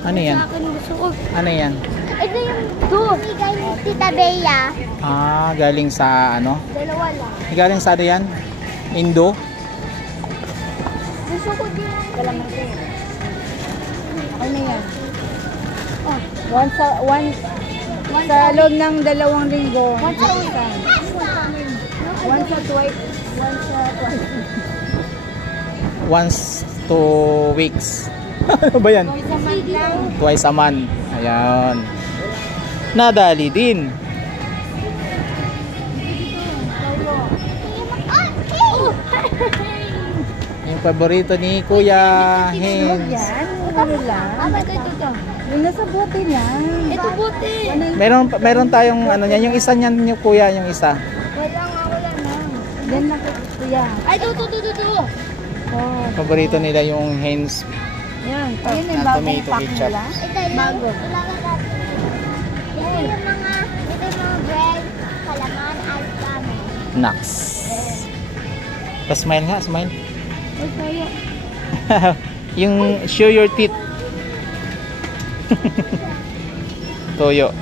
Ano yan? Sa akin gusto ko. Ano yan? Ito yung bigay ni Tita Bea. Ah, galing sa ano? Dalawa lang. Galing sa ano yan? Indo? Gusto ko din. Kalamati. Ano yan? Oh, Sa loob ng 2 linggo. once a week. Once or twice. Once 2 weeks. Ano ba yan? Twice a month lang. Twice a month. Ayan. Nadali din. Yung paborito ni Kuya Huwag Hens. yan. Ano lang. Ito. Yung nasa bote lang. Ito buti. Meron tayong ano niyan, yung isa niyan yung Kuya, yung isa. Wala na. Yan lang kuya. Ay, ito. Oh. Paborito nila yung Hens. Yan. Yan yung na bagong tomato pack ketchup. nila. Ito Bago. Ito yung mga bread, kalaman, alpame. Nax. Pa-smile nga, smile. Ay, kaya. Yung show your teeth. Toyo.